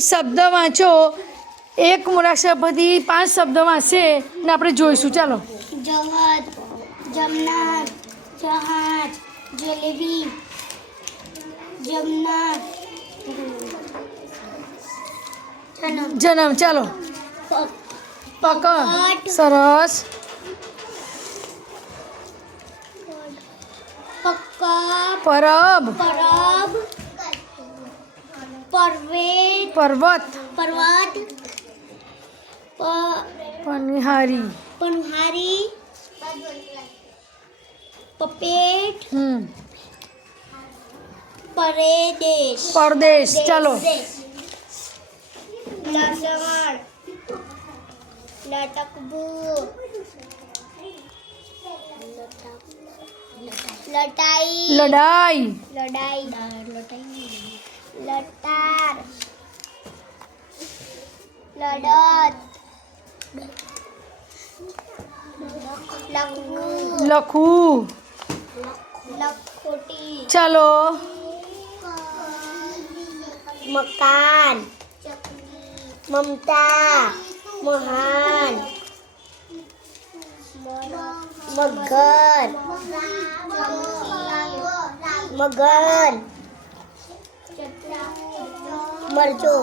શબ્દ વાંચો એક મૂળાક્ષર પરથી 5 શબ્દ વાંચશે ને આપણે જોઈશું ચાલો જહદ જમનાર જહાજ જલેબી જમનાર જન્મ ચાલો પકડ સરસ પરબ પરબ પર્વત પર્વત પર્વત પનિહારી પનહારી પપેટ પરદેશ પરદેશ ચાલો લસણ લટકવું લટાઈ લડાઈ લડાઈ લટાર લડત લખવું લખવું લખોટી ચાલો મકાન મમતા મહાન મગર મગર મરચો